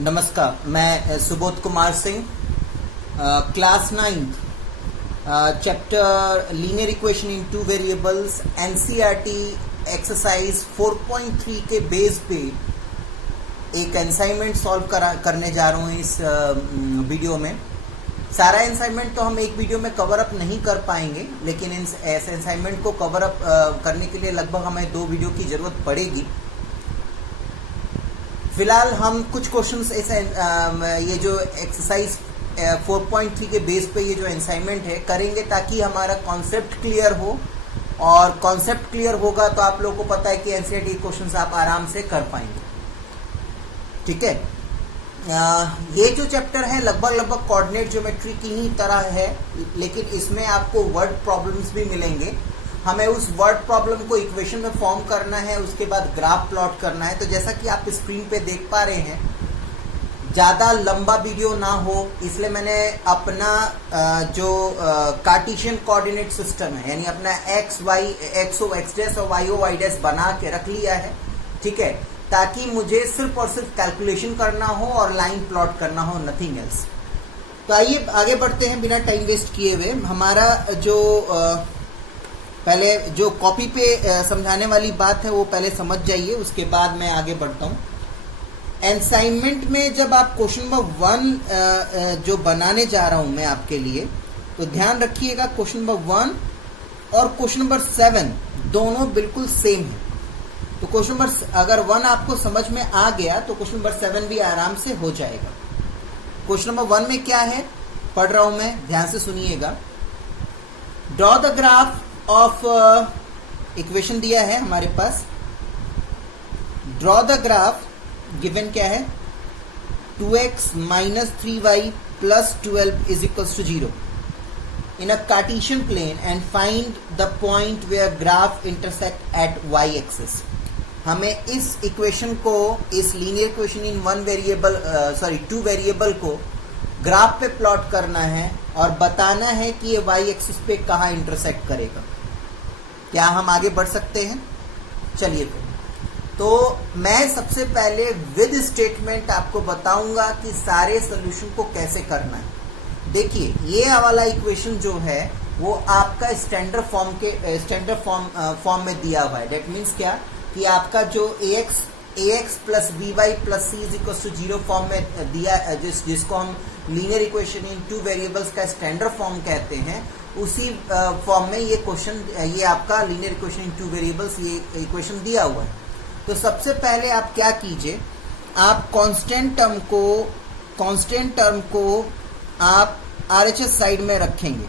नमस्कार, मैं Subodh Kumar Singh, class 9th chapter linear equation in two variables NCERT exercise 4.3 के base पे एक असाइनमेंट सॉल्व करने जा रहा हूँ इस वीडियो में। सारा असाइनमेंट तो हम एक वीडियो में कवर अप नहीं कर पाएंगे, लेकिन ऐसे असाइनमेंट को कवर अप करने के लिए लगभग हमें 2 वीडियो की ज़रूरत पड़ेगी। फिलहाल हम कुछ क्वेश्चंस ये जो एक्सरसाइज 4.3 के बेस पे ये जो असाइनमेंट है करेंगे ताकि हमारा कॉन्सेप्ट क्लियर हो, और कॉन्सेप्ट क्लियर होगा तो आप लोगों को पता है कि एनसीईआरटी क्वेश्चंस आप आराम से कर पाएंगे। ठीक है, ये जो चैप्टर है लगभग कोऑर्डिनेट ज्योमेट्री की ही तरह है, लेकिन इसमें आपको वर्ड प्रॉब्लम्स भी मिलेंगे। हमें उस वर्ड प्रॉब्लम को इक्वेशन में फॉर्म करना है, उसके बाद ग्राफ प्लॉट करना है। तो जैसा कि आप स्क्रीन पे देख पा रहे हैं, ज़्यादा लंबा वीडियो ना हो इसलिए मैंने अपना जो कार्टेशियन कोऑर्डिनेट सिस्टम है, यानी अपना एक्सओ एक्स डैश और वाईओ वाई डैश बना के रख लिया है। ठीक है, ताकि मुझे सिर्फ और सिर्फ कैलकुलेशन करना हो और लाइन प्लॉट करना हो, नथिंग एल्स। तो आइए आगे बढ़ते हैं बिना टाइम वेस्ट किए हुए। हमारा जो पहले जो कॉपी पे समझाने वाली बात है वो पहले समझ जाइए, उसके बाद मैं आगे बढ़ता हूँ। असाइनमेंट में जब आप क्वेश्चन नंबर 1 जो बनाने जा रहा हूँ मैं आपके लिए, तो ध्यान रखिएगा क्वेश्चन नंबर 1 और क्वेश्चन नंबर 7 दोनों बिल्कुल सेम है। तो क्वेश्चन नंबर अगर 1 आपको समझ में आ गया तो क्वेश्चन नंबर 7 भी आराम से हो जाएगा। क्वेश्चन नंबर 1 में क्या है पढ़ रहा हूं मैं, ध्यान से सुनिएगा। Draw the graph of equation दिया है हमारे पास। ड्रॉ द ग्राफ गिवन क्या है, 2x minus 3y plus 12 is equals to 0 in a Cartesian plane and find the point where graph intersect at y axis। हमें इस इक्वेशन को, इस linear equation in two variable को graph पे plot करना है और बताना है कि ये y एक्सिस पे कहाँ इंटरसेक्ट करेगा। क्या हम आगे बढ़ सकते हैं? चलिए फिर। तो मैं सबसे पहले विद स्टेटमेंट आपको बताऊंगा कि सारे सोल्यूशन को कैसे करना है। देखिए, ये वाला इक्वेशन जो है वो आपका स्टैंडर्ड फॉर्म में दिया हुआ है। डेट मीन्स क्या कि आपका जो ax plus by plus c is equal to 0 form में दिया, जिसको हम linear equation in two variables का स्टैंडर्ड फॉर्म कहते हैं, उसी फॉर्म में ये क्वेश्चन, ये आपका linear equation in two variables ये इक्वेशन दिया हुआ है। तो सबसे पहले आप क्या कीजिए, आप कांस्टेंट टर्म को आप आरएचएस साइड में रखेंगे।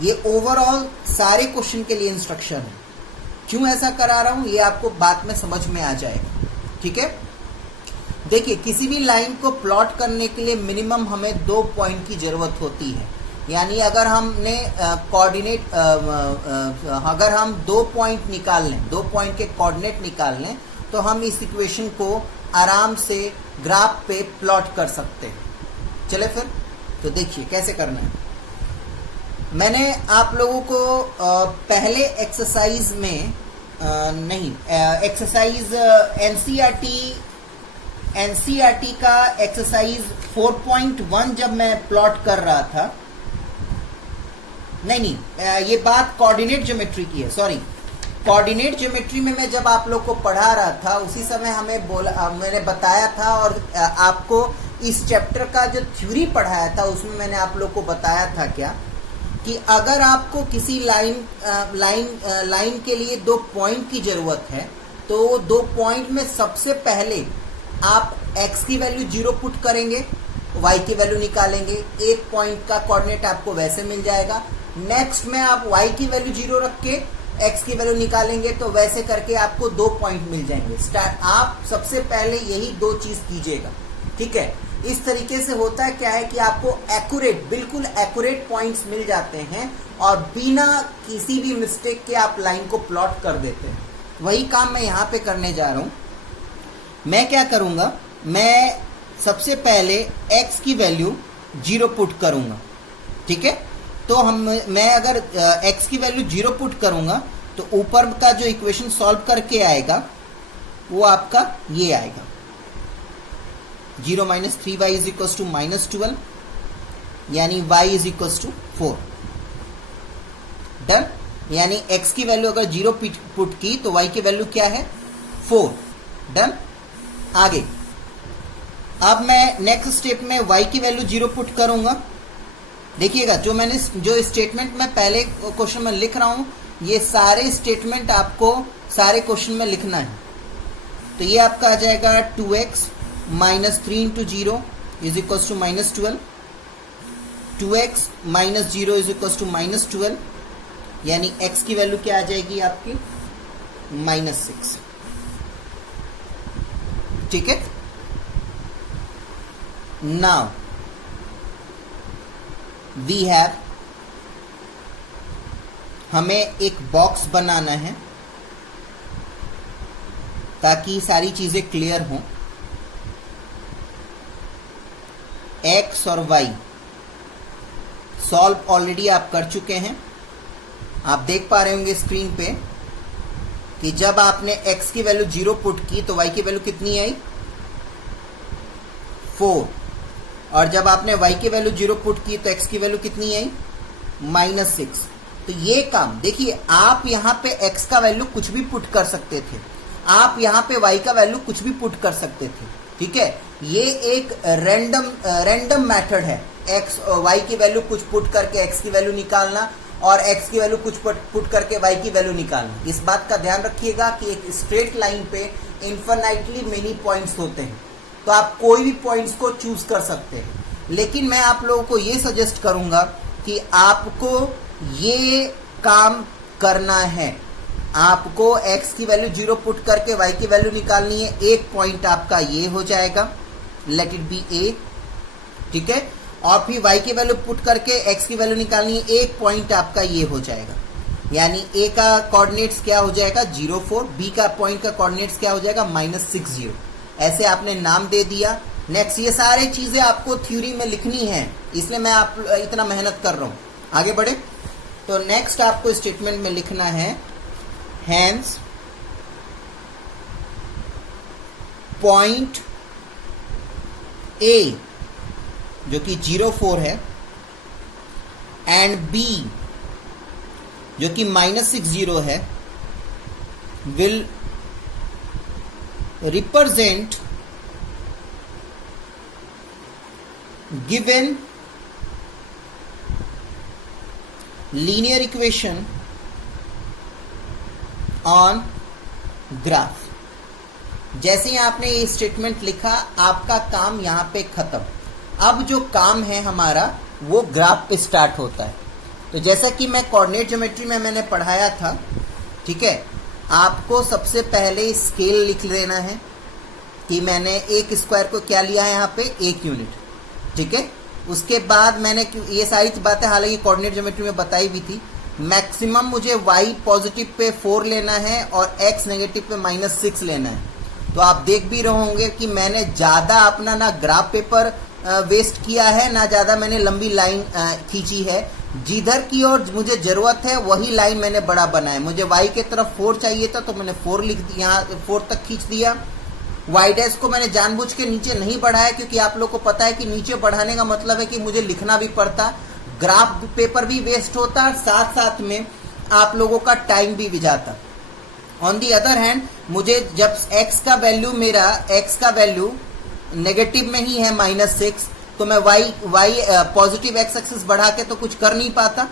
ये ओवरऑल सारे क्वेश्चन के लिए इंस्ट्रक्शन है। क्यों ऐसा करा रहा हूं ये आपको बाद में समझ में आ जाएगा। ठीक है, देखिए, किसी भी लाइन को प्लॉट करने के लिए मिनिमम हमें 2 पॉइंट की जरूरत होती है। यानी अगर हमने कोऑर्डिनेट अगर हम 2 पॉइंट निकाल लें, 2 पॉइंट के कोऑर्डिनेट निकाल लें, तो हम इस इक्वेशन को आराम से ग्राफ पे प्लॉट कर सकते हैं। चले फिर, तो देखिए कैसे करना है। मैंने आप लोगों को पहले एक्सरसाइज में एक्सरसाइज एनसीईआरटी का एक्सरसाइज 4.1 जब मैं प्लॉट कर रहा था, ये बात कोऑर्डिनेट ज्योमेट्री की है। सॉरी, कोऑर्डिनेट ज्योमेट्री में मैं जब आप लोग को पढ़ा रहा था उसी समय मैंने बताया था, और आपको इस चैप्टर का जो थ्योरी पढ़ाया था उसमें मैंने आप लोग को बताया था क्या कि अगर आपको किसी लाइन के लिए 2 पॉइंट की जरूरत है, तो 2 पॉइंट में सबसे पहले आप x की वैल्यू 0 पुट करेंगे, y की वैल्यू निकालेंगे। एक पॉइंट का कोऑर्डिनेट आपको वैसे मिल जाएगा। नेक्स्ट में आप y की वैल्यू 0 रख के x की वैल्यू निकालेंगे, तो वैसे करके आपको 2 पॉइंट मिल जाएंगे। आप सबसे पहले यही 2 चीज कीजिएगा। ठीक है, इस तरीके से होता है क्या है कि आपको बिल्कुल एक्यूरेट पॉइंट्स मिल जाते हैं और बिना किसी भी मिस्टेक के आप लाइन को प्लॉट कर देते हैं। वही काम मैं यहाँ पे करने जा रहा हूँ। मैं क्या करूँगा, मैं सबसे पहले x की वैल्यू 0 पुट करूँगा। ठीक है, तो मैं अगर x की वैल्यू 0 पुट करूँगा तो ऊपर का जो इक्वेशन सॉल्व करके आएगा वो आपका ये आएगा। 0 minus 3y is equal to -12, यानी y is equal to 4। Done. यानी x की वैल्यू अगर 0 पुट की तो y की वैल्यू क्या है 4। डन। आगे अब मैं नेक्स्ट स्टेप में y की वैल्यू 0 पुट करूंगा। देखिएगा जो स्टेटमेंट मैं पहले क्वेश्चन में लिख रहा हूं, ये सारे स्टेटमेंट आपको सारे क्वेश्चन में लिखना है। तो ये आपका आ जाएगा 2x minus 3 into 0 is equal to -12, 2x minus 0 is equal to -12, यानी x की वैल्यू क्या आ जाएगी आपकी -6। ठीक है। नाउ वी हैव, हमें एक बॉक्स बनाना है ताकि सारी चीजें क्लियर हों। x और y सॉल्व ऑलरेडी आप कर चुके हैं। आप देख पा रहे होंगे स्क्रीन पे कि जब आपने x की वैल्यू 0 पुट की तो y की वैल्यू कितनी आई 4, और जब आपने y की वैल्यू 0 पुट की तो x की वैल्यू कितनी आई -6। तो ये काम देखिए, आप यहां पे x का वैल्यू कुछ भी पुट कर सकते थे, आप यहां पे y का वैल्यू कुछ भी पुट कर सकते थे। ठीक है। ये एक रैंडम मेथड है, x y की वैल्यू कुछ पुट करके x की वैल्यू निकालना और x की वैल्यू कुछ पुट करके y की वैल्यू निकालना। इस बात का ध्यान रखिएगा कि एक स्ट्रेट लाइन पे इन्फिनाइटली मेनी पॉइंट्स होते हैं, तो आप कोई भी पॉइंट्स को चूज कर सकते हैं। लेकिन मैं आप लोगों को ये सजेस्ट करूंगा कि आपको ये काम करना है, आपको x की वैल्यू 0 पुट करके y की वैल्यू निकालनी है। एक पॉइंट आपका ये हो जाएगा, लेट इट बी a। ठीक है। और फिर y की वैल्यू पुट करके x की वैल्यू निकालनी है, एक पॉइंट आपका ये हो जाएगा, यानी a का कोऑर्डिनेट्स क्या हो जाएगा 0,4, b का पॉइंट का कोऑर्डिनेट्स क्या हो जाएगा -60। ऐसे आपने नाम दे दिया। नेक्स्ट, ये सारी चीजें आपको थ्योरी में लिखनी है, इसलिए मैं आप इतना मेहनत कर रहा हूं। आगे बढ़े तो नेक्स्ट आपको स्टेटमेंट में लिखना है हैंस पॉइंट A जो कि 0,4 है एंड B जो कि -60 है will represent given linear equation on graph. जैसे ही आपने ये स्टेटमेंट लिखा, आपका काम यहां पे खत्म। अब जो काम है हमारा वो ग्राफ पे स्टार्ट होता है। तो जैसा कि मैं कोऑर्डिनेट ज्योमेट्री में मैंने पढ़ाया था, ठीक है, आपको सबसे पहले स्केल लिख लेना है कि मैंने एक स्क्वायर को क्या लिया है यहाँ पे 1 यूनिट। ठीक है। उसके बाद मैंने ये सारी बातें हालांकि कोऑर्डिनेट ज्योमेट्री में बताई भी थी। मैक्सिमम मुझे y पॉजिटिव पे 4 लेना है और x नेगेटिव पे -6 लेना है। तो आप देख भी रहे होंगे कि मैंने ज़्यादा अपना ना ग्राफ पेपर वेस्ट किया है, ना ज़्यादा मैंने लंबी लाइन खींची है। जिधर की ओर मुझे ज़रूरत है वही लाइन मैंने बड़ा बनाया। मुझे y के तरफ 4 चाहिए था तो मैंने 4 लिख दिया, यहाँ 4 तक खींच दिया। y डैश को मैंने जानबूझ के नीचे नहीं बढ़ाया क्योंकि आप लोग को पता है कि नीचे बढ़ाने का मतलब है कि मुझे लिखना भी पड़ता, ग्राफ पेपर भी वेस्ट होता, साथ साथ में आप लोगों का टाइम भी जाता। ऑन दी अदर हैंड, मुझे जब x का वैल्यू नेगेटिव में ही है -6, तो मैं y पॉजिटिव x एक्सिस बढ़ा के तो कुछ कर नहीं पाता।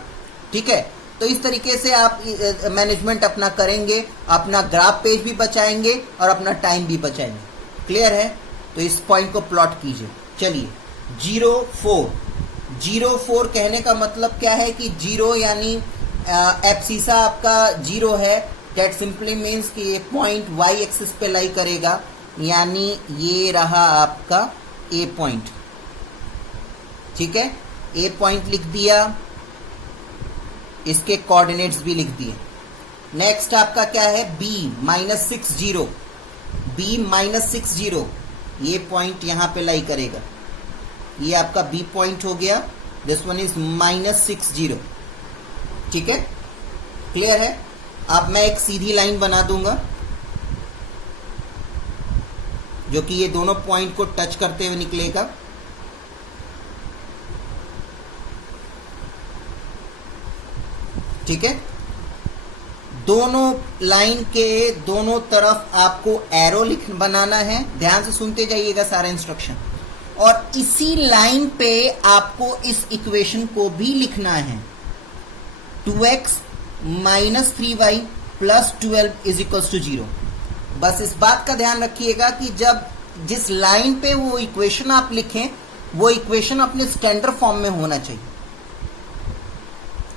ठीक है। तो इस तरीके से आप मैनेजमेंट अपना करेंगे, अपना ग्राफ पेज भी बचाएंगे और अपना टाइम भी बचाएंगे। क्लियर है? तो इस पॉइंट को प्लॉट कीजिए। चलिए 0,4 कहने का मतलब क्या है कि 0 यानी एब्सिसा आपका 0 है। दैट सिंपली मीन्स कि ये पॉइंट y एक्सिस पे लाई करेगा, यानी ये रहा आपका A पॉइंट। ठीक है। A पॉइंट लिख दिया, इसके कोऑर्डिनेट्स भी लिख दिए। नेक्स्ट आपका क्या है B -60, B -60, ये पॉइंट यहां पे लाई करेगा, ये आपका B पॉइंट हो गया। This one is -60। ठीक है। क्लियर है? अब मैं एक सीधी लाइन बना दूंगा जो कि ये दोनों पॉइंट को टच करते हुए निकलेगा। ठीक है, दोनों लाइन के दोनों तरफ आपको एरो बनाना है। ध्यान से सुनते जाइएगा सारा इंस्ट्रक्शन। और इसी लाइन पे आपको इस इक्वेशन को भी लिखना है, 2x minus 3y plus 12 is equals to 0। बस इस बात का ध्यान रखिएगा कि जब जिस लाइन पे वो इक्वेशन आप लिखें, वो इक्वेशन अपने स्टैंडर्ड फॉर्म में होना चाहिए।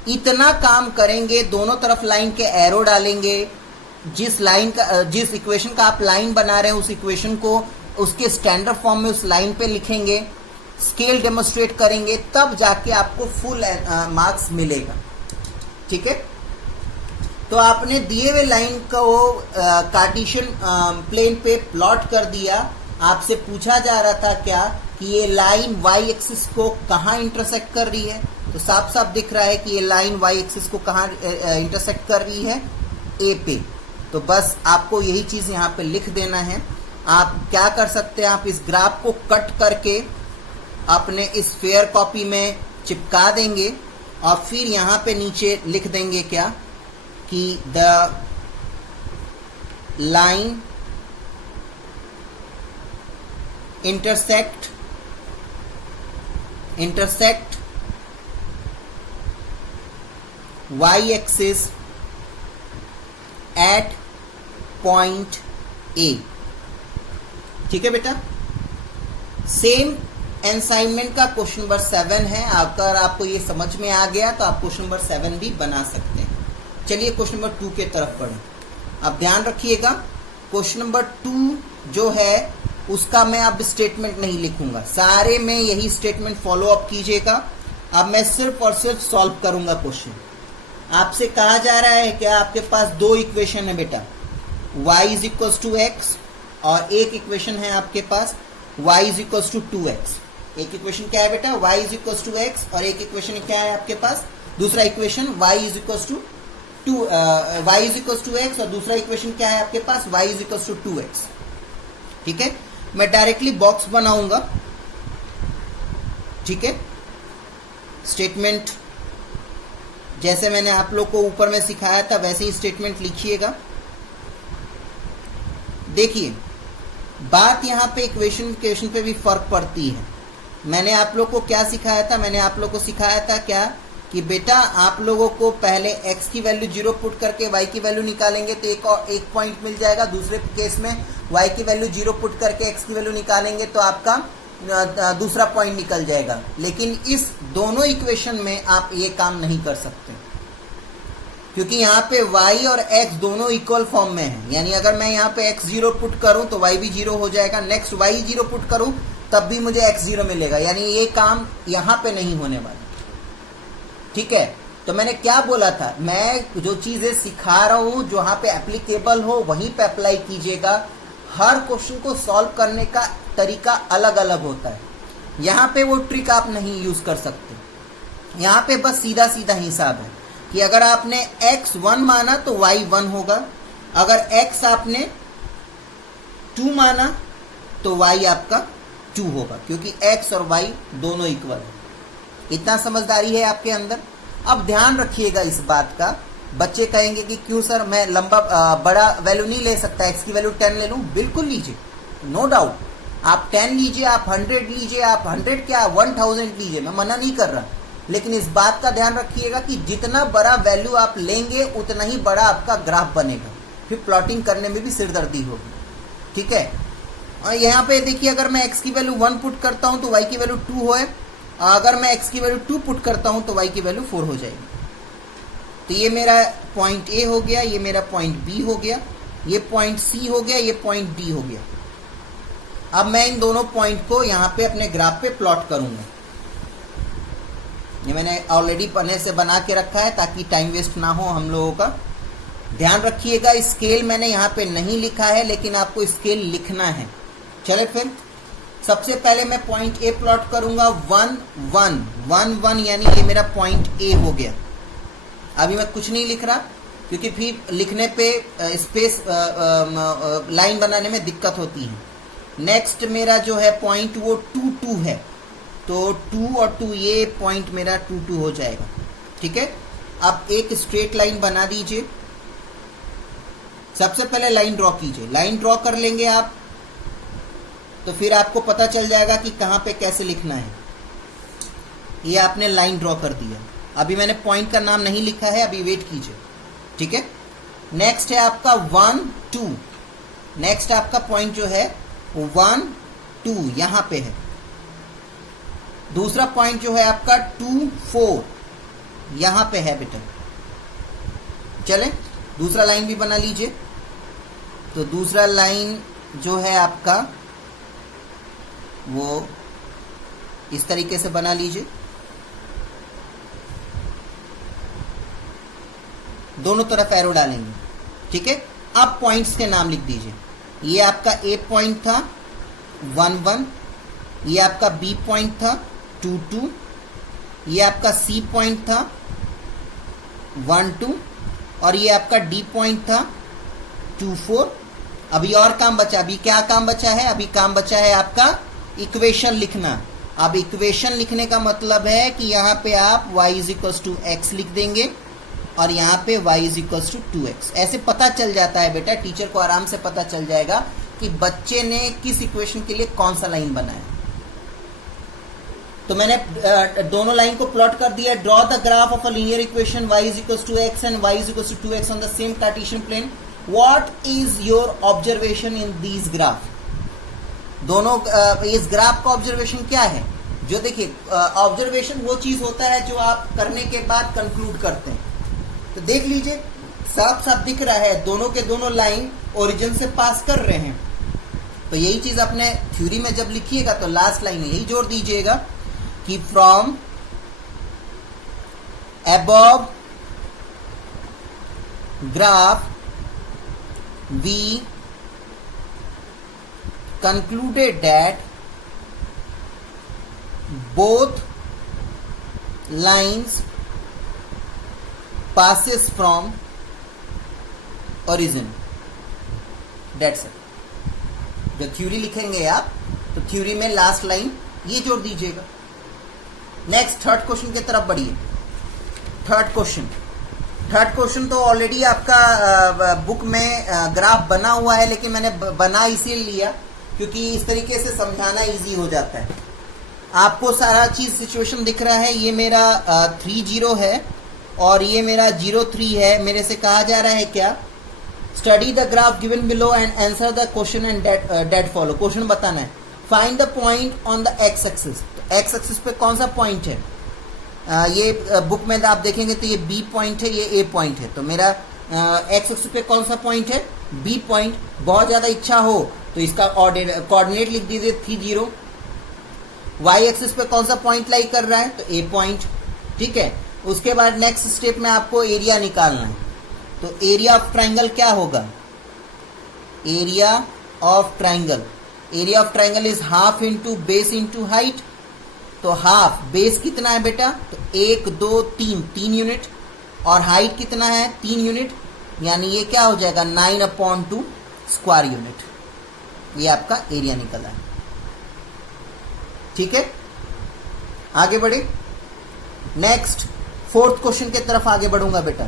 इतना काम करेंगे, दोनों तरफ लाइन के एरो डालेंगे, जिस इक्वेशन का आप लाइन बना रहे हैं उस इक्वेशन को उसके स्टैंडर्ड फॉर्म में उस लाइन पे लिखेंगे, स्केल डेमोन्स्ट्रेट करेंगे, तब जाके आपको फुल मार्क्स मिलेगा। ठीक है, तो आपने दिए हुए लाइन को कार्टेशियन प्लेन पे प्लॉट कर दिया। आपसे पूछा जा रहा था क्या कि ये लाइन वाई एक्सिस को कहाँ इंटरसेक्ट कर रही है, तो साफ साफ दिख रहा है कि ये लाइन वाई एक्सिस को कहाँ इंटरसेक्ट कर रही है, ए पे। तो बस आपको यही चीज़ यहाँ पे लिख देना है। आप क्या कर सकते हैं, आप इस ग्राफ को कट करके अपने इस फेयर कॉपी में चिपका देंगे और फिर यहाँ पे नीचे लिख देंगे क्या कि the line intersect y axis at point A। ठीक है बेटा, सेम असाइनमेंट का क्वेश्चन नंबर 7 है। अगर आपको ये समझ में आ गया तो आप क्वेश्चन नंबर 7 भी बना सकते हैं। चलिए क्वेश्चन नंबर 2 के तरफ बढ़ें। अब ध्यान रखिएगा, क्वेश्चन नंबर 2 जो है उसका मैं अब स्टेटमेंट नहीं लिखूंगा, सारे में यही स्टेटमेंट फॉलो अप कीजिएगा। अब मैं सिर्फ और सिर्फ सॉल्व करूंगा क्वेश्चन। आपसे कहा जा रहा है कि आपके पास दो इक्वेशन है बेटा, y is equals to x, और एक इक्वेशन है आपके पास y is equals to 2x। एक इक्वेशन क्या है बेटा, y is equals to x, और एक इक्वेशन क्या है आपके पास, दूसरा equation y is equals to y is equals to x, और दूसरा इक्वेशन क्या है आपके पास, y is equals to 2x। ठीक है, मैं डायरेक्टली बॉक्स बनाऊंगा। ठीक है, स्टेटमेंट जैसे मैंने आप लोग को ऊपर में सिखाया था वैसे ही स्टेटमेंट लिखिएगा। देखिए, बात यहाँ पे इक्वेशन पे भी फर्क पड़ती है। मैंने आप लोग को क्या सिखाया था, मैंने आप लोग को सिखाया था क्या कि बेटा आप लोगों को पहले x की वैल्यू 0 पुट करके y की वैल्यू निकालेंगे तो एक पॉइंट मिल जाएगा। दूसरे केस में y की वैल्यू 0 पुट करके x की वैल्यू निकालेंगे तो आपका दूसरा पॉइंट निकल जाएगा। लेकिन इस दोनों इक्वेशन में आप ये काम नहीं कर सकते, क्योंकि यहाँ पे y और x दोनों इक्वल फॉर्म में है। यानी अगर मैं यहाँ पे x 0 पुट करूँ तो y भी 0 हो जाएगा, नेक्स्ट y 0 पुट करूँ तब भी मुझे x 0 मिलेगा। यानी ये काम यहाँ पे नहीं होने वाला। ठीक है, तो मैंने क्या बोला था, मैं जो चीजें सिखा रहा हूं जहां पे एप्लीकेबल हो वहीं पे अप्लाई कीजिएगा। हर क्वेश्चन को सॉल्व करने का तरीका अलग अलग होता है, यहाँ पे वो ट्रिक आप नहीं यूज कर सकते। यहाँ पे बस सीधा सीधा हिसाब है कि अगर आपने x 1 माना तो y 1 होगा, अगर x आपने 2 माना तो y आपका 2 होगा, क्योंकि x और y दोनों इक्वल है। इतना समझदारी है आपके अंदर। अब ध्यान रखिएगा इस बात का। बच्चे कहेंगे कि क्यों सर मैं लंबा बड़ा वैल्यू नहीं ले सकता, x की वैल्यू 10 ले लूं। बिल्कुल लीजिए, नो डाउट, आप 10 लीजिए, आप 100 लीजिए, आप 100 क्या 1000 लीजिए, मैं मना नहीं कर रहा। लेकिन इस बात का ध्यान रखिएगा कि जितना बड़ा वैल्यू आप लेंगे उतना ही बड़ा आपका ग्राफ बनेगा, फिर प्लॉटिंग करने में भी सिरदर्दी होगी। ठीक है, और यहाँ पे देखिए, अगर मैं x की वैल्यू 1 पुट करता हूँ तो y की वैल्यू 2 है, अगर मैं x की वैल्यू 2 पुट करता हूं तो y की वैल्यू 4 हो जाएगी। तो ये मेरा पॉइंट A हो गया, ये मेरा पॉइंट B हो गया, ये पॉइंट C हो गया, ये पॉइंट D हो गया। अब मैं इन दोनों पॉइंट को यहाँ पे अपने ग्राफ पे प्लॉट करूंगा। ये मैंने ऑलरेडी पहले से बना के रखा है ताकि टाइम वेस्ट ना हो हम लोगों का। ध्यान रखिएगा, स्केल मैंने यहाँ पे नहीं लिखा है, लेकिन आपको स्केल लिखना है। चले फिर, सबसे पहले मैं पॉइंट ए प्लॉट करूंगा 1 1 1 1, यानी ये मेरा पॉइंट ए हो गया। अभी मैं कुछ नहीं लिख रहा क्योंकि फिर लिखने पे स्पेस लाइन बनाने में दिक्कत होती है। नेक्स्ट मेरा जो है पॉइंट वो 2 2 है, तो 2 और 2 ये पॉइंट मेरा 2 2 हो जाएगा। ठीक है, अब एक स्ट्रेट लाइन बना दीजिए। सबसे पहले लाइन ड्रॉ कीजिए। लाइन ड्रॉ कर लेंगे आप तो फिर आपको पता चल जाएगा कि कहां पे कैसे लिखना है। ये आपने लाइन ड्रॉ कर दिया। अभी मैंने पॉइंट का नाम नहीं लिखा है, अभी वेट कीजिए। ठीक है, नेक्स्ट है आपका 1 2। नेक्स्ट आपका पॉइंट जो है 1 2 यहां पे है। दूसरा पॉइंट जो है आपका 2 4 यहां पे है बेटा। चले दूसरा लाइन भी बना लीजिए। तो दूसरा लाइन जो है आपका वो इस तरीके से बना लीजिए। दोनों तरफ एरो डालेंगे। ठीक है, अब पॉइंट्स के नाम लिख दीजिए। ये आपका ए पॉइंट था 1 1, ये आपका बी पॉइंट था 2 2, ये आपका सी पॉइंट था 1 2 और ये आपका डी पॉइंट था 2 4। अभी और काम बचा। अभी क्या काम बचा है? अभी काम बचा है आपका इक्वेशन लिखना। अब इक्वेशन लिखने का मतलब है कि यहां पे आप y = x लिख देंगे और यहाँ पे y = 2x। ऐसे पता चल जाता है बेटा, टीचर को आराम से पता चल जाएगा कि बच्चे ने किस इक्वेशन के लिए कौन सा लाइन बनाया। तो मैंने दोनों लाइन को प्लॉट कर दिया। Draw the graph of a linear equation y = x and y = 2x on the same Cartesian plane. What is your observation in these graph? दोनों इस ग्राफ का ऑब्जर्वेशन क्या है? जो देखिए, ऑब्जर्वेशन वो चीज होता है जो आप करने के बाद कंक्लूड करते हैं। तो देख लीजिए, साफ साफ दिख रहा है दोनों के दोनों लाइन ओरिजिन से पास कर रहे हैं। तो यही चीज अपने थ्योरी में जब लिखिएगा तो लास्ट लाइन में यही जोड़ दीजिएगा कि from above graph we concluded that both lines passes from origin. That's it. जो थ्योरी लिखेंगे आप तो थ्योरी में लास्ट लाइन ये जोड़ दीजिएगा। नेक्स्ट थर्ड क्वेश्चन की तरफ बढ़िए। थर्ड क्वेश्चन तो ऑलरेडी आपका बुक में ग्राफ बना हुआ है, लेकिन मैंने बना इसीलिए लिया क्योंकि इस तरीके से समझाना इजी हो जाता है। आपको सारा चीज सिचुएशन दिख रहा है। ये मेरा 3 0 है और ये मेरा 0 3 है। मेरे से कहा जा रहा है क्या? Study the graph given below and answer the question and that follow. Question बताना है। Find the point on the x axis. तो एक्स एक्सिस पे कौन सा पॉइंट है? ये बुक में आप देखेंगे तो ये बी पॉइंट है, ये ए पॉइंट है। तो मेरा एक्स एक्सिस पे कौन सा पॉइंट है? B point. बहुत ज्यादा इच्छा हो तो इसका कोऑर्डिनेट लिख दीजिए 3 0। वाई एक्सिस पे कौन सा पॉइंट लाई कर रहा है? तो ए पॉइंट। ठीक है, उसके बाद नेक्स्ट स्टेप में आपको एरिया निकालना है। तो एरिया ऑफ ट्राइंगल क्या होगा? Area of triangle is half into base into height. तो हाफ, बेस कितना है बेटा? तो 1 2 3 यूनिट और हाइट कितना है? 3 यूनिट। यानी ये क्या हो जाएगा? 9/2 स्क्वायर यूनिट। ये आपका एरिया निकला है। ठीक है, आगे बढ़े। नेक्स्ट फोर्थ क्वेश्चन की तरफ आगे बढ़ूंगा बेटा।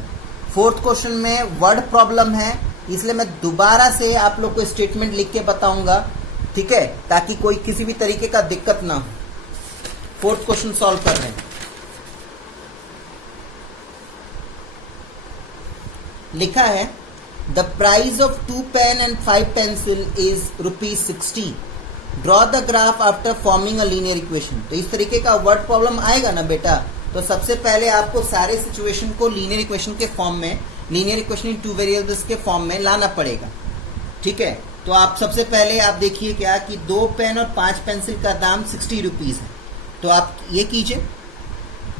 फोर्थ क्वेश्चन में वर्ड प्रॉब्लम है, इसलिए मैं दोबारा से आप लोग को स्टेटमेंट लिख के बताऊंगा। ठीक है, ताकि कोई किसी भी तरीके का दिक्कत ना हो। फोर्थ क्वेश्चन सॉल्व कर रहे हैं। लिखा है the price of 2 pen and 5 pencil is ₹60। Draw the graph after forming a linear equation. तो इस तरीके का वर्ड प्रॉब्लम आएगा ना बेटा, तो सबसे पहले आपको सारे सिचुएशन को लीनियर इक्वेशन के फॉर्म में, लीनियर इक्वेशन इन 2 वेरिएबल्स के फॉर्म में लाना पड़ेगा। ठीक है, तो आप सबसे पहले आप देखिए क्या कि 2 पेन और 5 पेंसिल का दाम ₹60 है। तो आप ये कीजिए।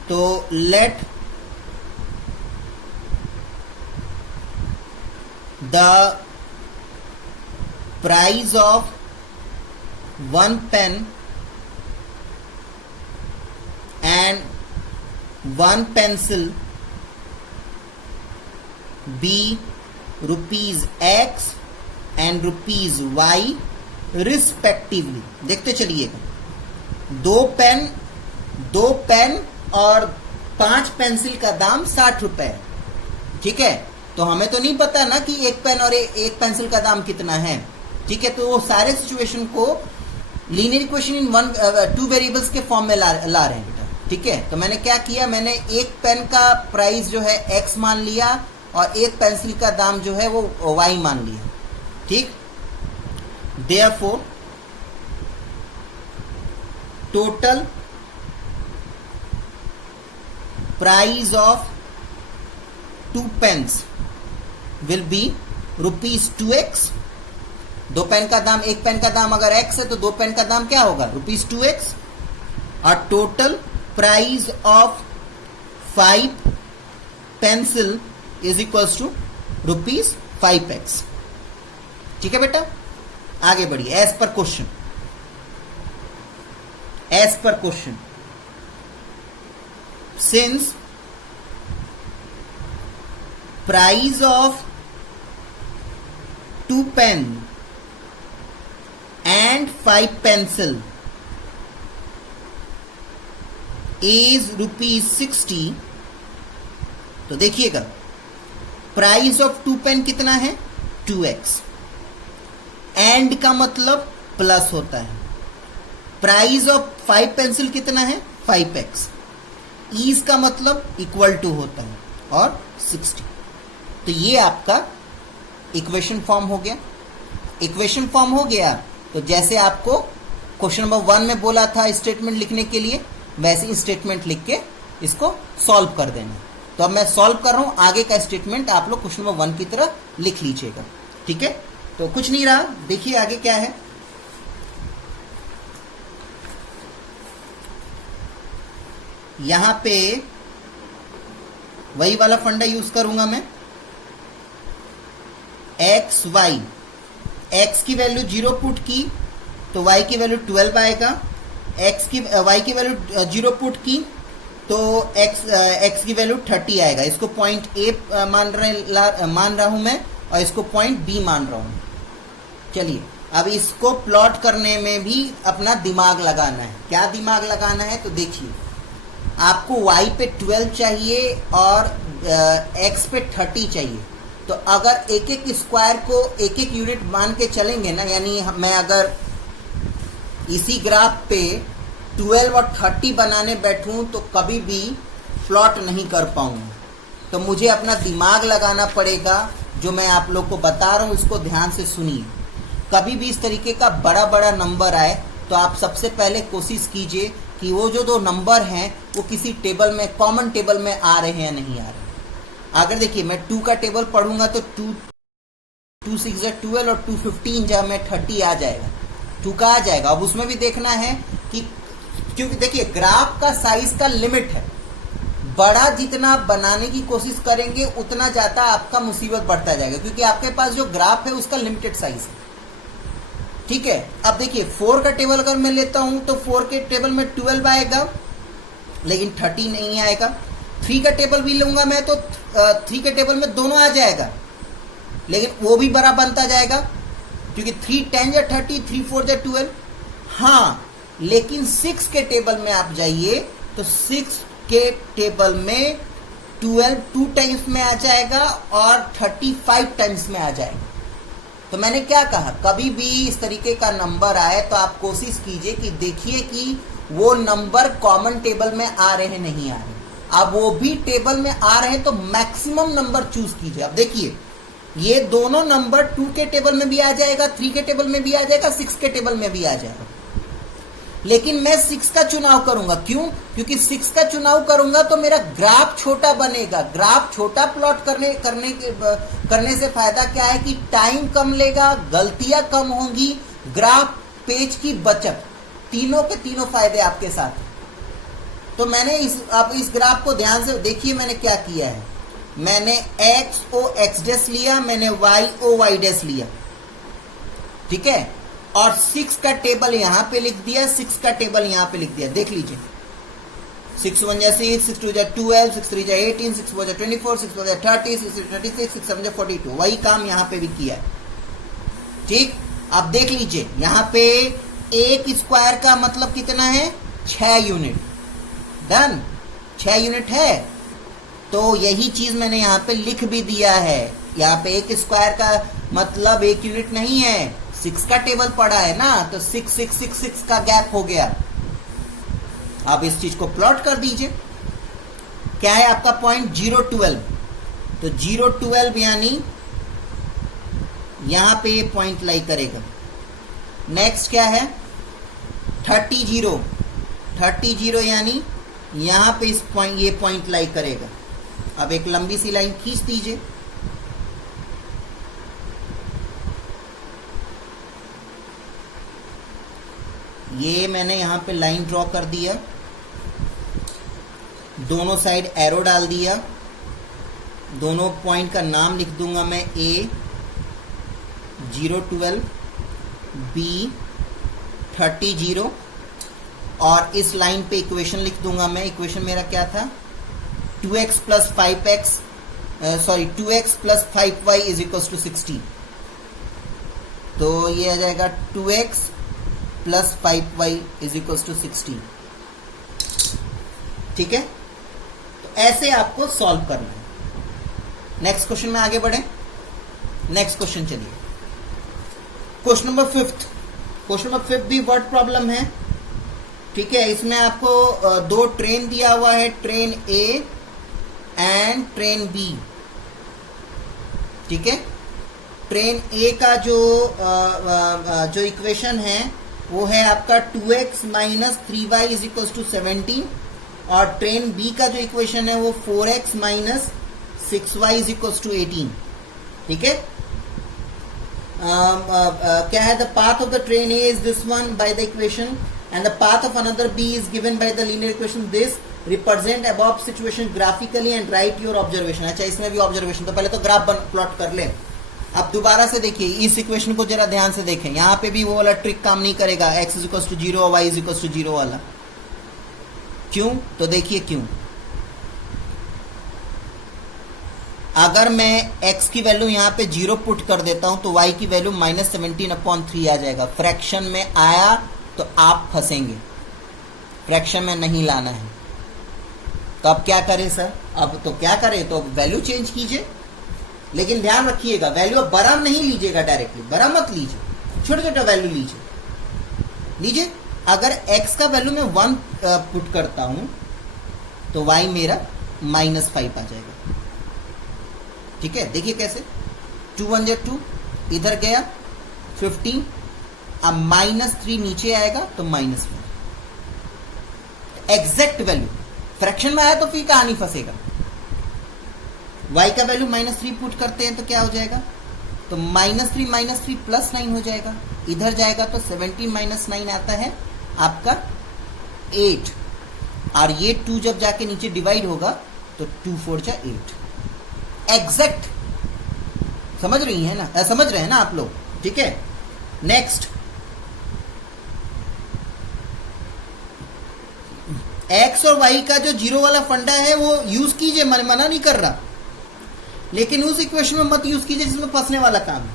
तो let the price of 1 pen and 1 pencil be ₹X and ₹Y respectively. देखते चलिएगा, 2 पेन और 5 पेंसिल का दाम 60 रुपए है। ठीक है, तो हमें तो नहीं पता ना कि एक पेन और एक पेंसिल का दाम कितना है। ठीक है, तो वो सारे सिचुएशन को लीनियर इक्वेशन इन 2 वेरिएबल्स के फॉर्म में ला रहे हैं बेटा। ठीक है, तो मैंने क्या किया, मैंने एक पेन का प्राइस जो है x मान लिया और एक पेंसिल का दाम जो है वो y मान लिया। ठीक, therefore total price of 2 pens will be ₹2x। 2 pen का दाम, एक पेन का दाम अगर x है तो 2 पेन का दाम क्या होगा, ₹2x। और total price of 5 pencil is equals to ₹5x। ठीक है बेटा, आगे बढ़िए। As per question, since price of 2 pen and 5 pencil is ₹60। तो देखिएगा, प्राइस ऑफ 2 पेन कितना है, 2x। एंड का मतलब प्लस होता है। प्राइस ऑफ 5 पेंसिल कितना है, 5x। ईज का मतलब इक्वल टू होता है और 60। तो ये आपका इक्वेशन फॉर्म हो गया। इक्वेशन फॉर्म हो गया तो जैसे आपको क्वेश्चन नंबर 1 में बोला था स्टेटमेंट लिखने के लिए, वैसे ही स्टेटमेंट लिख के इसको सॉल्व कर देना। तो अब मैं सॉल्व कर रहा हूं, आगे का स्टेटमेंट आप लोग क्वेश्चन नंबर 1 की तरह लिख लीजिएगा। ठीक है, तो कुछ नहीं रहा, देखिए आगे क्या है। यहां पे वही वाला फंडा यूज करूंगा मैं, एक्स वाई। x की वैल्यू 0 पुट की तो y की वैल्यू 12 आएगा। y की वैल्यू 0 पुट की तो x की वैल्यू 30 आएगा। इसको पॉइंट A मान रहा हूं मैं और इसको पॉइंट B मान रहा हूं। चलिए, अब इसको प्लॉट करने में भी अपना दिमाग लगाना है। क्या दिमाग लगाना है, तो देखिए, आपको y पे 12 चाहिए और x पे 30 चाहिए। तो अगर एक एक स्क्वायर को एक एक यूनिट मान के चलेंगे ना, यानी मैं अगर इसी ग्राफ पे 12 और 30 बनाने बैठूं तो कभी भी प्लॉट नहीं कर पाऊंगा। तो मुझे अपना दिमाग लगाना पड़ेगा। जो मैं आप लोग को बता रहा हूं इसको ध्यान से सुनिए। कभी भी इस तरीके का बड़ा बड़ा नंबर आए तो आप सबसे पहले कोशिश कीजिए कि वो जो 2 नंबर हैं वो किसी टेबल में, कॉमन टेबल में आ रहे हैं या नहीं आ रहे। अगर देखिए मैं 2 का टेबल पढ़ूंगा तो 2 6 12 और 2 15 जब मैं 30 आ जाएगा, 2 का आ जाएगा। अब उसमें भी देखना है कि, क्योंकि देखिए ग्राफ का साइज का लिमिट है, बड़ा जितना बनाने की कोशिश करेंगे उतना ज्यादा आपका मुसीबत बढ़ता जाएगा, क्योंकि आपके पास जो ग्राफ है उसका लिमिटेड साइज है। ठीक है, अब देखिए 4 का टेबल अगर मैं लेता हूं तो 4 के टेबल में 12 आएगा लेकिन 30 नहीं आएगा। 3 का टेबल भी लूंगा मैं तो 3 के टेबल में दोनों आ जाएगा, लेकिन वो भी बड़ा बनता जाएगा, क्योंकि 3 10 या 30, 3 4 या 12। हाँ, लेकिन 6 के टेबल में आप जाइए तो 6 के टेबल में 12 2 टाइम्स में आ जाएगा और 35 टाइम्स में आ जाएगा। तो मैंने क्या कहा, कभी भी इस तरीके का नंबर आए तो आप कोशिश कीजिए कि देखिए कि वो नंबर कॉमन टेबल में आ रहे हैं नहीं आ रहे। अब वो भी टेबल में आ रहे हैं तो मैक्सिमम नंबर चूज कीजिए। अब देखिए ये दोनों नंबर 2 के टेबल में भी आ जाएगा, 3 के टेबल में भी आ जाएगा, 6 के टेबल में भी आ जाएगा, लेकिन मैं 6 का चुनाव करूंगा। क्यों? क्योंकि 6 का चुनाव करूंगा तो मेरा ग्राफ छोटा बनेगा। ग्राफ छोटा प्लॉट करने से फायदा क्या है कि टाइम कम लेगा, गलतियां कम होंगी, ग्राफ पेज की बचत, तीनों के तीनों फायदे आपके साथ। तो मैंने आप इस ग्राफ को ध्यान से देखिए, मैंने क्या किया है, मैंने x o x डैश लिया, मैंने y o y डैश लिया। ठीक है, और 6 का टेबल यहां पे लिख दिया, 6 का टेबल यहां पे लिख दिया। देख लीजिए, 6 1 जा 6, 6 2 जा 12, 6 3 जा 18, 6 4 जा 24, 6 4 जा 30, 6 36, 6 7 जा 42। वही काम यहां पे भी किया है। ठीक, अब देख लीजिए यहां पे एक स्क्वायर का मतलब कितना है, 6 यूनिट। डन, 6 यूनिट है। तो यही चीज मैंने यहां पे लिख भी दिया है। यहां पे एक स्क्वायर का मतलब 1 यूनिट नहीं है, 6 का टेबल पड़ा है ना, तो 6 6 6 6 का गैप हो गया। अब इस चीज को प्लॉट कर दीजिए। क्या है आपका पॉइंट, 0 12। तो 0 12 यानी यहां पे ये पॉइंट लाई करेगा। नेक्स्ट क्या है, 30 0 30 0 यानी यहां पे इस पॉइंट, ये पॉइंट लाई करेगा। अब एक लंबी सी लाइन खींच दीजिए। ये मैंने यहां पे लाइन ड्रॉ कर दिया, दोनों साइड एरो डाल दिया, दोनों पॉइंट का नाम लिख दूंगा मैं, ए 0 12, बी 30 0, और इस लाइन पे इक्वेशन लिख दूंगा मैं। इक्वेशन मेरा क्या था, 2x plus 5x, sorry 2x plus 5y is equal to 60। तो ये आ जाएगा 2x plus 5y is equal to 60। ठीक है, तो ऐसे आपको सॉल्व करना है। नेक्स्ट क्वेश्चन में आगे बढ़े। नेक्स्ट क्वेश्चन चलिए, क्वेश्चन नंबर 5। क्वेश्चन नंबर 5 भी वर्ड प्रॉब्लम है। ठीक है, इसमें आपको 2 ट्रेन दिया हुआ है, train A and train B. ठीक है, ट्रेन ए का जो इक्वेशन है वो है आपका 2x minus 3y is equal to 17, और ट्रेन बी का जो इक्वेशन है वो 4x minus 6y is equal to 18। ठीक है, क्या है, the path of the train A is this one by the equation, and the path of another B is given by the linear equation this, represent above situation graphically and write your observation। अच्छा, इसमें भी observation, तो पहले तो graph plot कर ले। अब दोबारा से देखिए, इस इक्वेशन को जरा ध्यान से देखें, यहां पे भी वो वाला ट्रिक काम नहीं करेगा, x इज इक्वल टू 0 और y इज इक्वल टू 0 वाला। क्यों, तो देखिए क्यों। अगर मैं x की वैल्यू यहां पे 0 पुट कर देता हूं तो y की वैल्यू -17/3 आ जाएगा। फ्रैक्शन में आया तो आप फंसेंगे, फ्रैक्शन में नहीं लाना है। तो अब क्या करें सर, अब तो क्या करें, तो वैल्यू चेंज कीजिए, लेकिन ध्यान रखिएगा वैल्यू अब बड़ा नहीं लीजिएगा, डायरेक्टली बड़ा मत लीजिए, छोटा छोटा वैल्यू लीजिए। अगर x का वैल्यू मैं 1 पुट करता हूं तो y मेरा -5 आ जाएगा। ठीक है, देखिए कैसे, 2 1 जा 2, इधर गया 15, अब -3 नीचे आएगा तो -1। एग्जैक्ट वैल्यू, फ्रैक्शन में आया तो फिर कहानी फंसेगा। y का वैल्यू -3 पुट करते हैं तो क्या हो जाएगा, तो -3 प्लस 9 हो जाएगा, इधर जाएगा तो 17 - 9 आता है आपका 8, और ये 2 जब जाके नीचे डिवाइड होगा तो 2 4 जा 8। एग्जैक्ट, समझ रही है ना, समझ रहे हैं ना आप लोग। ठीक है, नेक्स्ट, x और y का जो 0 वाला फंडा है वो यूज कीजिए, मैं मना नहीं कर रहा, लेकिन उस इक्वेशन में मत यूज कीजिए जिसमें फंसने वाला काम है।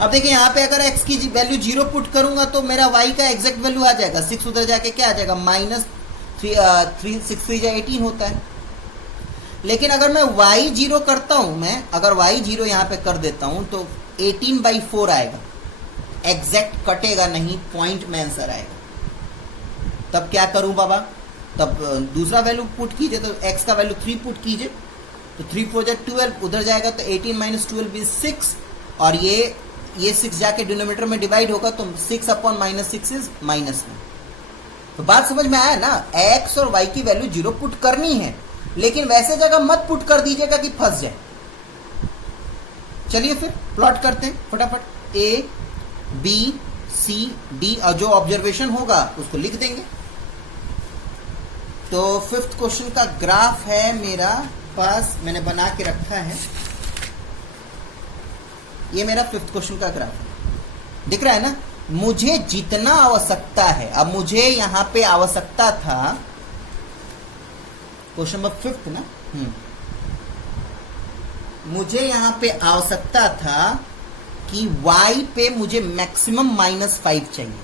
अब देखिए यहां पे अगर x की वैल्यू 0 पुट करूंगा तो मेरा y का एग्जैक्ट वैल्यू आ जाएगा, 6 उधर जाके क्या आ जाएगा, -3 6 3 जा 18 होता है। लेकिन अगर मैं y 0 करता हूं, मैं अगर y 0 यहां पे कर देता हूं तो 18/4 आएगा, एग्जैक्ट कटेगा नहीं, पॉइंट में आंसर आएगा। तब क्या करूं बाबा, तब दूसरा वैल्यू पुट कीजिए, तो x का वैल्यू 3 पुट कीजिए, तो 3 4 जा 12, उधर जाएगा तो 18 - 12 इज 6, और ये 6 जाके डिनोमिनेटर में डिवाइड होगा तो 6/-6 इज -1। तो बात समझ में आया ना, x और y की वैल्यू 0 पुट करनी है, लेकिन वैसे जगह मत पुट कर दीजिएगा कि फंस जाए। चलिए फिर प्लॉट करते हैं फटाफट, A B C D, और जो ऑब्जर्वेशन होगा उसको लिख देंगे। तो 5th क्वेश्चन का ग्राफ है मेरा पास, मैंने बना के रखा है, ये मेरा 5th क्वेश्चन का ग्राफ है, दिख रहा है ना। मुझे जितना आवश्यकता है, अब मुझे यहां पे आवश्यकता था, क्वेश्चन नंबर 5 ना, मुझे यहां पे आवश्यकता था कि y पे मुझे मैक्सिमम -5 चाहिए।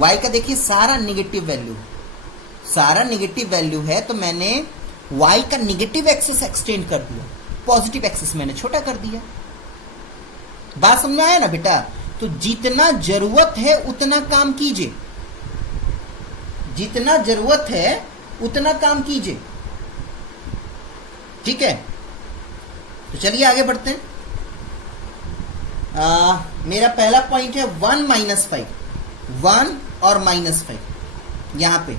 y का देखिए सारा निगेटिव वैल्यू है, तो मैंने y का निगेटिव एक्सिस एक्सटेंड कर दिया, पॉजिटिव एक्सिस मैंने छोटा कर दिया। बात समझ में आया ना बेटा? तो जितना जरूरत है उतना काम कीजिए, जितना जरूरत है उतना काम कीजिए, ठीक है? तो चलिए आगे बढ़ते हैं। मेरा पहला पॉइंट है 1 - 5, 1 और -5 यहां पे,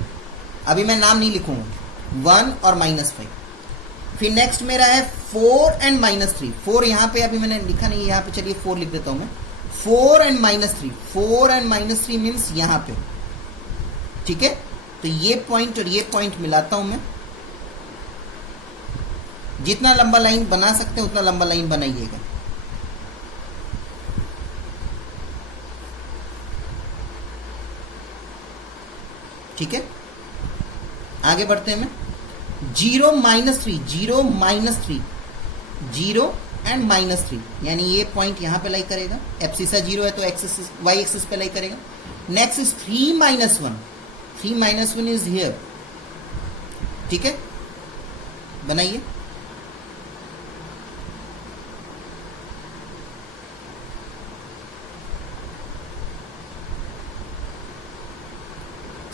अभी मैं नाम नहीं लिखूंगा, 1 और -5। फिर नेक्स्ट मेरा है 4 एंड -3, 4 यहां पे अभी मैंने लिखा नहीं, यहां पे चलिए 4 लिख देता हूं मैं। 4 एंड -3, 4 एंड -3 मीन्स यहां पे, ठीक है? तो ये पॉइंट और ये पॉइंट मिलाता हूं मैं। जितना लंबा लाइन बना सकते हैं उतना लंबा लाइन बनाइएगा। ठीक है, आगे बढ़ते हैं। मैं 0 - 3, 0 - 3, 0 एंड -3, यानी ये पॉइंट यहां पे लाई करेगा। एब्सिसा 0 है तो एक्सिस y एक्सिस पे लाई करेगा। नेक्स्ट इज 3 - 1, 3 - 1 इज हियर, ठीक है? बनाइए।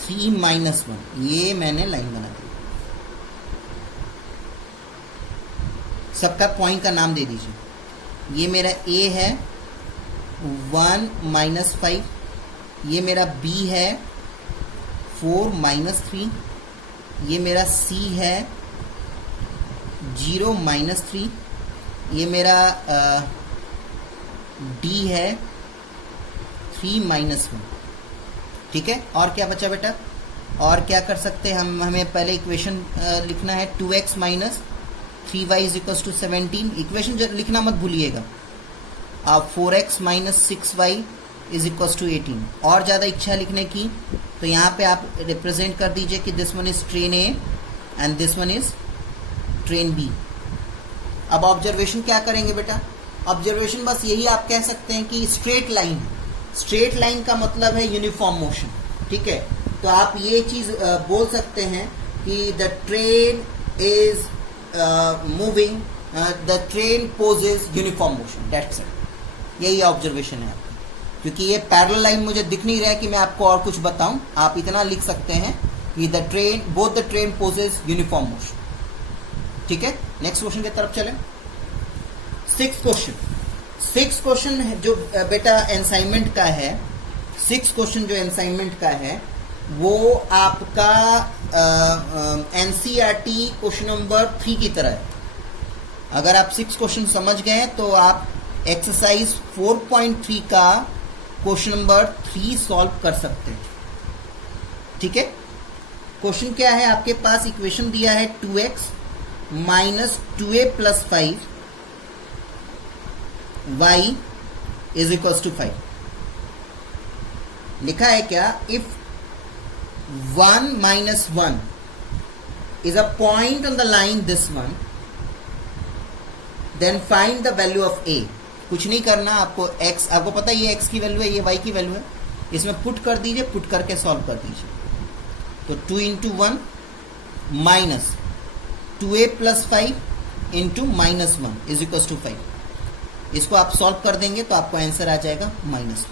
-1, ये मैंने लाइन बना दी। सबका पॉइंट का नाम दे दीजिए। ये मेरा A है 1 - 5, ये मेरा B है 4 - 3, ये मेरा C है 0 - 3, ये मेरा D है 3 - 1, ठीक है? और क्या बचा बेटा? और क्या कर सकते हैं हम? हमें पहले इक्वेशन लिखना है 2x - 3y = 17। इक्वेशन लिखना मत भूलिएगा आप। 4x - 6y = 18। और ज़्यादा इच्छा लिखने की तो यहाँ पे आप रिप्रेजेंट कर दीजिए कि this one is train A and this one is train B। अब ऑब्जर्वेशन क्या करेंगे बेटा? ऑब्जर्वेशन बस यही आप कह सकते हैं कि स्ट्रेट लाइन है। स्ट्रेट लाइन का मतलब है यूनिफॉर्म मोशन, ठीक है? तो आप ये चीज बोल सकते हैं कि the train is moving, the train possess uniform motion, that's it. यही ऑब्जर्वेशन है आपका। क्योंकि ये पैरेलल लाइन मुझे दिख नहीं रहा है कि मैं आपको और कुछ बताऊं, आप इतना लिख सकते हैं कि the train, both the train possess uniform motion, ठीक है? नेक्स्ट क्वेश्चन की तरफ चलें। 6th क्वेश्चन जो बेटा असाइनमेंट का है, 6th क्वेश्चन जो असाइनमेंट का है वो आपका एनसीईआरटी क्वेश्चन नंबर 3 की तरह है। अगर आप 6 क्वेश्चन समझ गए तो आप एक्सरसाइज 4.3 का क्वेश्चन नंबर 3 सॉल्व कर सकते हैं, ठीक है? क्वेश्चन क्या है? आपके पास इक्वेशन दिया है 2x - 2a + 5 y = 5। लिखा है क्या? If 1 - 1 is a point on the line this one, then find the value of a। कुछ नहीं करना आपको, x आपको पता है ये x की वैल्यू है, ये y की वैल्यू है, इसमें पुट कर दीजिए, पुट करके सॉल्व कर दीजिए। तो 2 × 1 माइनस 2a + 5 × -1 = 5। इसको आप सॉल्व कर देंगे तो आपको आंसर आ जाएगा -1,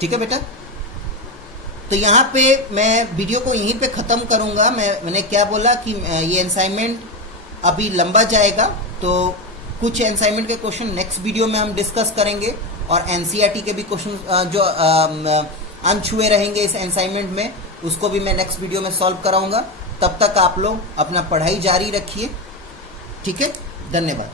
ठीक है बेटा? तो यहाँ पे मैं वीडियो को यहीं पे ख़त्म करूँगा। मैंने क्या बोला कि ये असाइनमेंट अभी लंबा जाएगा, तो कुछ असाइनमेंट के क्वेश्चन नेक्स्ट वीडियो में हम डिस्कस करेंगे, और एनसीईआरटी के भी क्वेश्चन जो अनछुए रहेंगे इस असाइनमेंट में, उसको भी मैं नेक्स्ट वीडियो में सॉल्व कराऊंगा। तब तक आप लोग अपना पढ़ाई जारी रखिए, ठीक है? धन्यवाद।